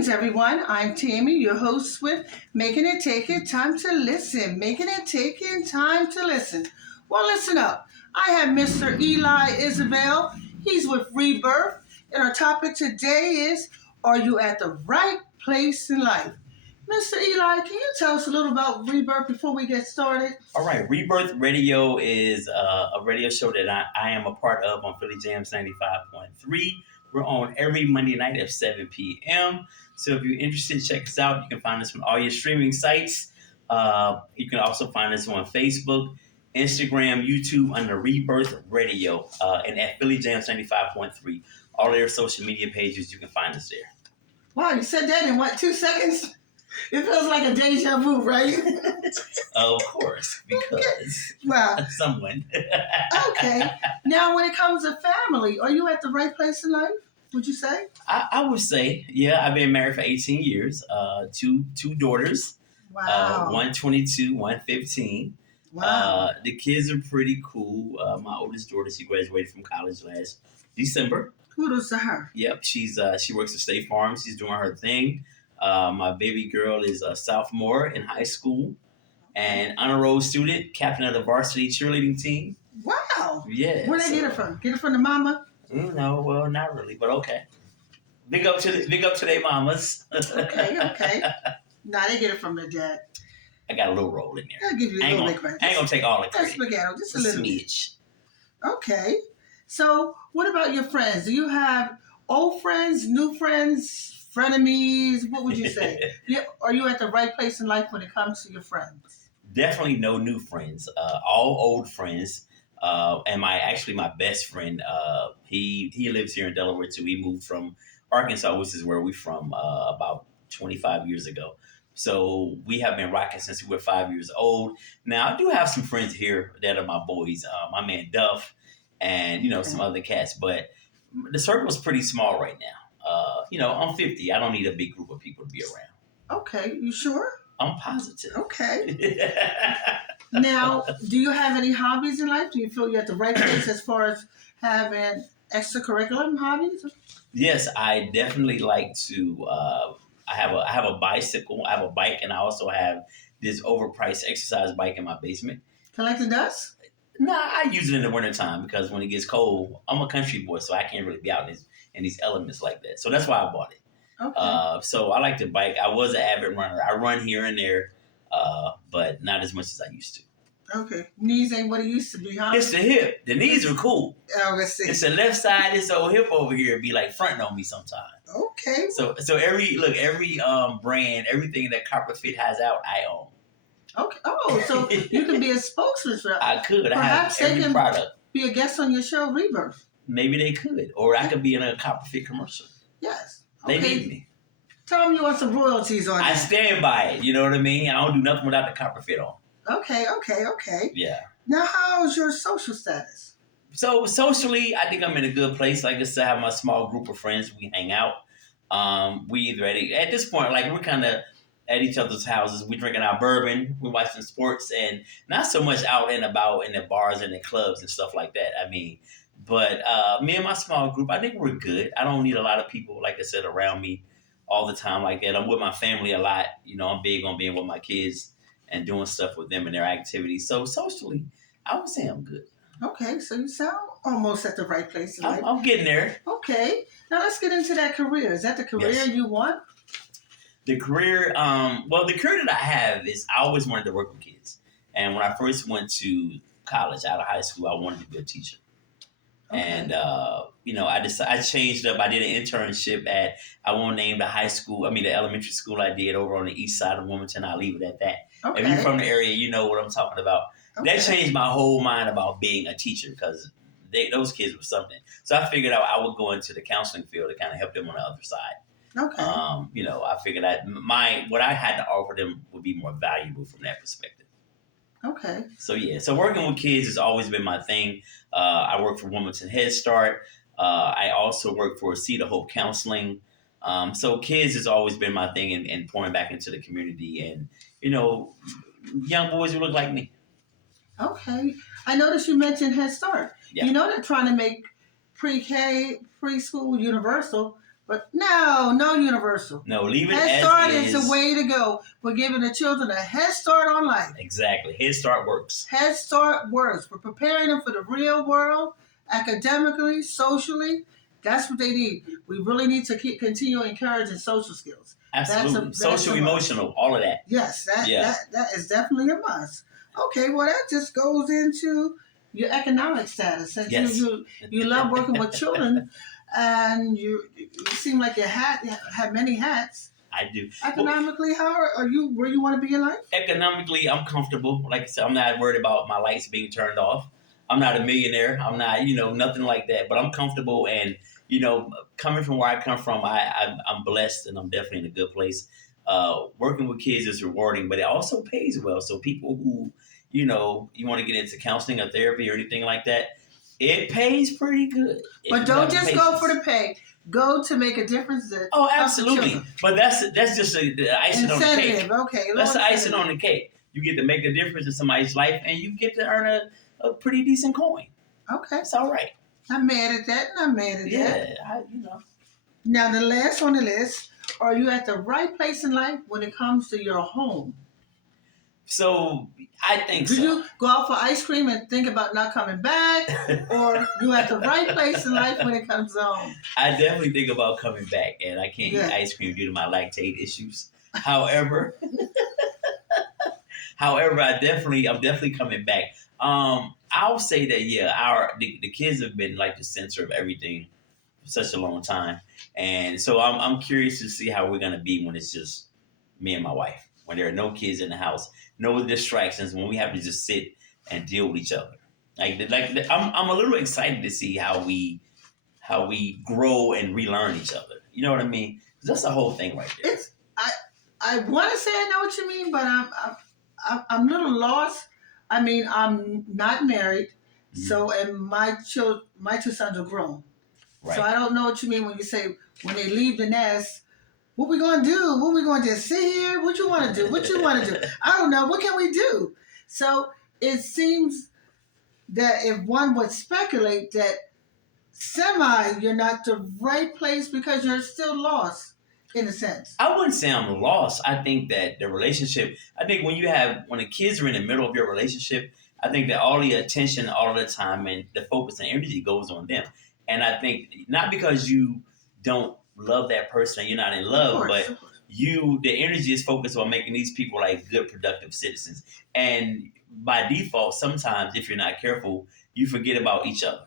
Greetings, everyone. I'm Tammy, your host with Making It Take It Time to Listen. Making It Take It Time to Listen. Well, listen up. I have Mr. Eli Isabel. He's with Rebirth. And our topic today is, are you at the right place in life? Mr. Eli, can you tell us a little about Rebirth before we get started? All right, Rebirth Radio is a radio show that I am a part of on Philly Jams 95.3. We're on every Monday night at 7 p.m. So if you're interested, check us out. You can find us on all your streaming sites. You can also find us on Facebook, Instagram, YouTube under Rebirth Radio, and at Philly Jams 95.3. All their social media pages, you can find us there. Wow, you said that in what, 2 seconds? It feels like a deja vu, right? Of course, because Wow. someone. Okay. Now, when it comes to family, are you at the right place in life, would you say? I would say, yeah, I've been married for 18 years, two daughters, Wow. one 22, one 15. Wow. The kids are pretty cool. My oldest daughter, she graduated from college last December. Kudos to her. Yep, she works at State Farm. She's doing her thing. My baby girl is a sophomore in high school and honor roll student, captain of the varsity cheerleading team. Wow. Yeah. Where'd they get it from? Get it from the mama? No, well, not really, but okay. Big up to their mamas. Okay. Nah, they get it from their dad. I got a little roll in there. I'll give you a little bit. I ain't gonna take all the That's credit. spaghetti, just a little bit. Smidge. Okay. So, what about your friends? Do you have old friends, new friends, frenemies? What would you say? Are you at the right place in life when it comes to your friends? Definitely no new friends. All old friends. And my best friend, he lives here in Delaware too. He moved from Arkansas, which is where we're from, about 25 years ago. So we have been rocking since we were 5 years old. Now I do have some friends here that are my boys. My man Duff, and some other cats. But the circle's pretty small right now. I'm 50. I don't need a big group of people to be around. Okay, you sure? I'm positive. Okay. Now, do you have any hobbies in life? Do you feel you're at the right place as far as having extracurricular hobbies? Yes, I definitely like to. I have a bicycle. I have a bike, and I also have this overpriced exercise bike in my basement. Collecting dust? Nah, I use it in the wintertime because when it gets cold, I'm a country boy, so I can't really be out in these elements like that. So that's why I bought it. Okay. So I like to bike. I was an avid runner. I run here and there, but not as much as I used to. Okay. Knees ain't what it used to be, huh? It's the hip. The knees are cool. Oh, let's see. It's the left side. This old hip over here be like fronting on me sometimes. Okay. So every brand, everything that Copper Fit has out, I own. Okay. Oh, so you can be a spokesman for I could. Perhaps I have every product. Be a guest on your show, Rebirth. Maybe they could, or I could be in a Copper Fit commercial. Yes. They Okay. need me. Tell them you want some royalties on I that. stand by it. You know what I mean? I don't do nothing without the Copper Fit on. Okay. Yeah. Now, how's your social status? So socially, I think I'm in a good place. Like I said, I have my small group of friends. We hang out. We either at this point, like we're kind of at each other's houses. We drinking our bourbon. We're watching sports, and not so much out and about in the bars and the clubs and stuff like that. I mean, but me and my small group, I think we're good. I don't need a lot of people, like I said, around me all the time like that. I'm with my family a lot. I'm big on being with my kids and doing stuff with them and their activities. So socially, I would say I'm good. Okay, so you sound almost at the right place in life. I'm getting there. Okay, now let's get into that career. Is that the career Yes. you want? The career, the career that I have is I always wanted to work with kids. And when I first went to college, out of high school, I wanted to be a teacher. Okay. And, I changed up. I did an internship I won't name the elementary school I did over on the east side of Wilmington. I'll leave it at that. Okay. If you're from the area, you know what I'm talking about. Okay. That changed my whole mind about being a teacher because those kids were something. So I figured out I would go into the counseling field to kind of help them on the other side. Okay. I figured that what I had to offer them would be more valuable from that perspective. Okay. So working with kids has always been my thing. I work for Wilmington Head Start. I also work for Cedar Hope Counseling. So kids has always been my thing and pouring back into the community and, young boys who look like me. Okay. I noticed you mentioned Head Start. Yeah. You know they're trying to make pre-K, preschool universal, But no universal. No, leave it Head as Start is. is the way to go for giving the children a head start on life. Exactly. Head Start works. Head Start works. We're preparing them for the real world, academically, socially. That's what they need. We really need to continue encouraging social skills. Absolutely. That's Social, emotional, all of that. Yes, that Yeah. that is definitely a must. Okay, well that just goes into your economic status. Since Yes. you love working with children, and you seem like you have many hats. I do. Economically, how are you? Where you want to be in life? Economically, I'm comfortable. Like I said, I'm not worried about my lights being turned off. I'm not a millionaire. I'm not, nothing like that. But I'm comfortable, and coming from where I come from, I'm blessed, and I'm definitely in a good place. Working with kids is rewarding, but it also pays well. So people who, you want to get into counseling or therapy or anything like that, it pays pretty good. But don't just go for the pay. Go to make a difference. Oh, absolutely. But that's just the icing on the cake. Incentive, okay. That's the icing on the cake. You get to make a difference in somebody's life, and you get to earn a pretty decent coin. Okay. It's all right. I'm mad at that. I'm mad at that. Yeah, Now, the last on the list, are you at the right place in life when it comes to your home? So, I think so. Do you go out for ice cream and think about not coming back? Or you at the right place in life when it comes to home? I definitely think about coming back, and I can't eat ice cream due to my lactate issues. However, I'm definitely coming back. I'll say that the kids have been like the center of everything for such a long time, and so I'm curious to see how we're gonna be when it's just me and my wife, when there are no kids in the house, no distractions, when we have to just sit and deal with each other. I'm a little excited to see how we grow and relearn each other. You know what I mean? 'Cause that's the whole thing right there. I want to say I know what you mean, but I'm a little lost. I mean, I'm not married, so and my two sons are grown. Right. So I don't know what you mean when you say when they leave the nest. What we gonna do? What we gonna just sit here? What you want to do? What you want to do? I don't know. What can we do? So it seems that if one would speculate that you're not the right place because you're still lost in a sense. I wouldn't say I'm lost. I think that the relationship, when the kids are in the middle of your relationship, I think that all the attention, all the time, and the focus and energy goes on them. And I think not because you don't love that person and you're not in love, but the energy is focused on making these people like good, productive citizens. And by default, sometimes if you're not careful, you forget about each other.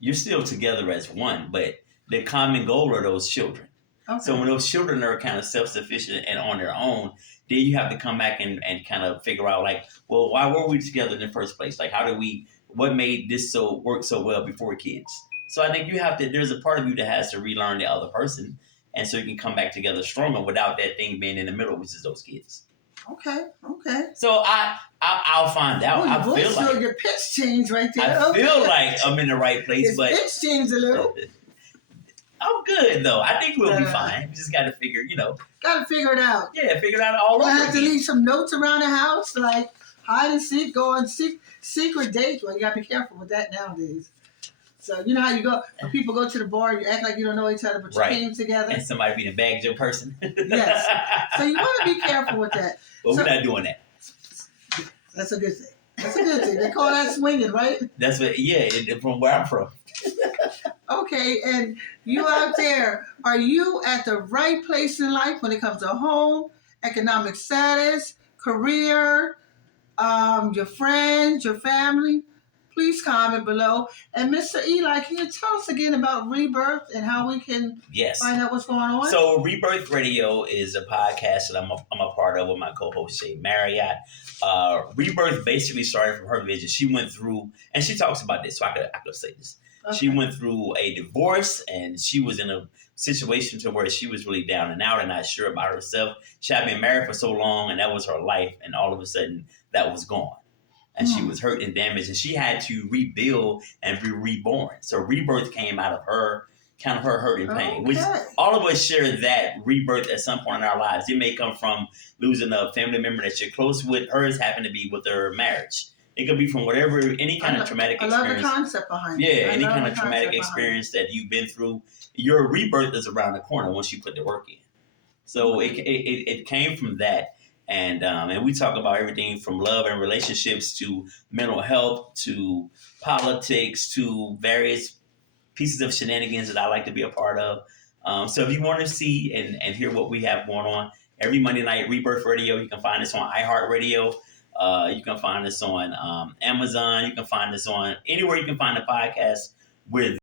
You're still together as one, but the common goal are those children. Okay. So when those children are kind of self-sufficient and on their own, then you have to come back and kind of figure out why were we together in the first place? Like, what made this work so well before kids? So I think there's a part of you that has to relearn the other person, and so you can come back together stronger without that thing being in the middle, which is those kids. Okay. So I'll find out. I feel like your pitch changed right there. I feel like I'm in the right place, but pitch changed a little. I'm good though. I think we'll be fine. We just got to figure, Got to figure it out. Yeah, figure it out all over. I have to leave some notes around the house, like hide and seek, go on secret dates. Well, you got to be careful with that nowadays. So you know how you go when people go to the bar, you act like you don't know each other, but you came together. And somebody being bagged your person. Yes. So you want to be careful with that. But we're not doing that. That's a good thing. They call that swinging, right? That's what. Yeah, from where I'm from. Okay, and you out there, are you at the right place in life when it comes to home, economic status, career, your friends, your family? Please comment below. And Mr. Eli, can you tell us again about Rebirth and how we can find out what's going on? So Rebirth Radio is a podcast that I'm a part of with my co-host Shay Marriott. Rebirth basically started from her vision. She went through, and she talks about this, so I could say this. Okay. She went through a divorce, and she was in a situation to where she was really down and out and not sure about herself. She had been married for so long, and that was her life, and all of a sudden, that was gone. And she was hurt and damaged, and she had to rebuild and be reborn. So rebirth came out of her, kind of her hurt and pain, which all of us share that rebirth at some point in our lives. It may come from losing a family member that you're close with. Hers happened to be with her marriage. It could be from any kind of traumatic experience. I love the concept behind it. Yeah, any kind of traumatic experience that you've been through. your rebirth is around the corner once you put the work in. So it came from that. And we talk about everything from love and relationships to mental health to politics to various pieces of shenanigans that I like to be a part of. So if you want to see and hear what we have going on every Monday night, Rebirth Radio, you can find us on iHeartRadio. You can find us on Amazon. You can find us on anywhere you can find a podcast. We're